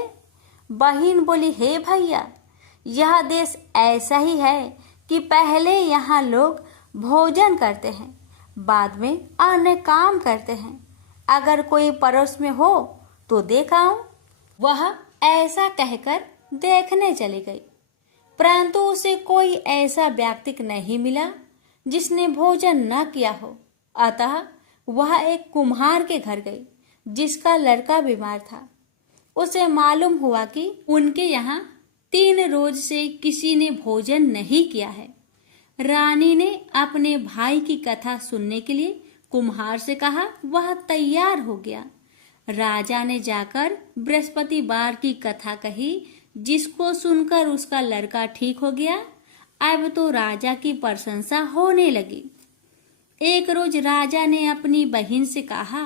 बहन बोली, हे भैया, यह देश ऐसा ही है कि पहले यहाँ लोग भोजन करते हैं, बाद में अन्य काम करते हैं। अगर कोई पड़ोस में हो तो देख आऊं। वह ऐसा कहकर देखने चली गई, परंतु उसे कोई ऐसा व्यक्ति नहीं मिला जिसने भोजन न किया हो। अतः वह एक कुम्हार के घर गई जिसका लड़का बीमार था। उसे मालूम हुआ कि उनके यहाँ 3 रोज से किसी ने भोजन नहीं किया है। रानी ने अपने भाई की कथा सुनने के लिए कुम्हार से कहा। वह तैयार हो गया। राजा ने जाकर बृहस्पतिवार की कथा कही, जिसको सुनकर उसका लड़का ठीक हो गया। अब तो राजा की प्रशंसा होने लगी। एक रोज राजा ने अपनी बहन से कहा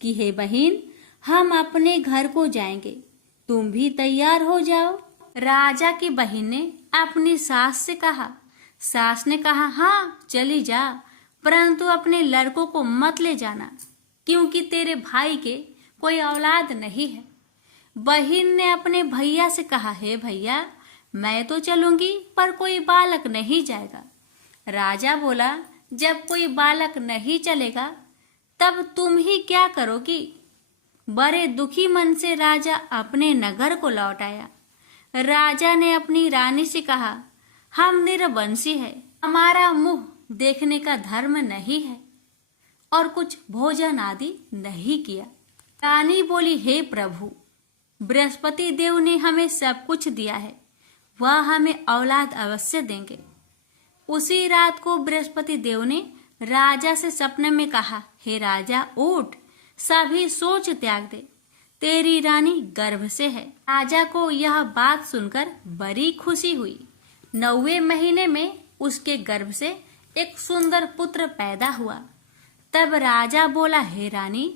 कि हे बहन, हम अपने घर को जाएंगे, तुम भी तैयार हो जाओ। राजा की बहन ने अपनी सास से कहा। सास ने कहा, हाँ चली जा, परंतु अपने लड़कों को मत ले जाना, क्योंकि तेरे भाई के कोई औलाद नहीं है। बहन ने अपने भैया से कहा, हे भैया, मैं तो चलूंगी पर कोई बालक नहीं जाएगा। राजा बोला, जब कोई बालक नहीं चलेगा तब तुम ही क्या करोगी? बड़े दुखी मन से राजा अपने नगर को लौट आया। राजा ने अपनी रानी से कहा, हम निरवंशी है, हमारा मुंह देखने का धर्म नहीं है और कुछ भोजन आदि नहीं किया। रानी बोली, हे प्रभु, बृहस्पति देव ने हमें सब कुछ दिया है, वह हमें औलाद अवश्य देंगे। उसी रात को बृहस्पति देव ने राजा से सपने में कहा, हे राजा, उठ, सभी सोच त्याग दे, तेरी रानी गर्भ से है। राजा को यह बात सुनकर बड़ी खुशी हुई। 9वें महीने में उसके गर्भ से एक सुंदर पुत्र पैदा हुआ। तब राजा बोला, हे रानी,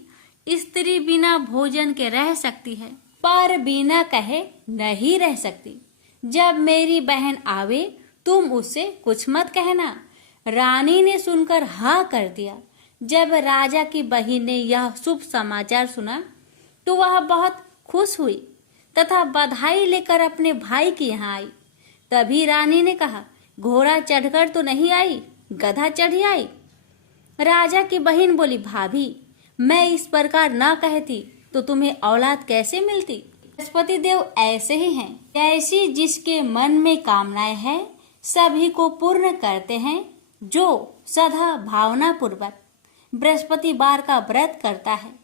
स्त्री बिना भोजन के रह सकती है, पर बिना कहे नहीं रह सकती। जब मेरी बहन आवे तुम उससे कुछ मत कहना। रानी ने सुनकर हाँ कर दिया। जब राजा की बहन ने यह शुभ समाचार सुना तो वह बहुत खुश हुई तथा बधाई लेकर अपने भाई के यहाँ आई। तभी रानी ने कहा, घोड़ा चढ़कर तो नहीं आई, गधा चढ़ी आई। राजा की बहन बोली, भाभी, मैं इस प्रकार न कहती तो तुम्हें औलाद कैसे मिलती? बृहस्पति देव ऐसे ही हैं, ऐसी जिसके मन में कामनाएं हैं सभी को पूर्ण करते हैं। जो सदा भावना पूर्वक बृहस्पतिवार का व्रत करता है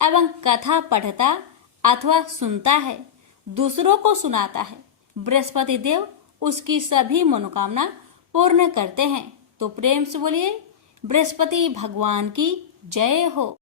एवं कथा पढ़ता अथवा सुनता है, दूसरों को सुनाता है, बृहस्पति देव उसकी सभी मनोकामना पूर्ण करते हैं। तो प्रेम से बोलिए, बृहस्पति भगवान की जय हो।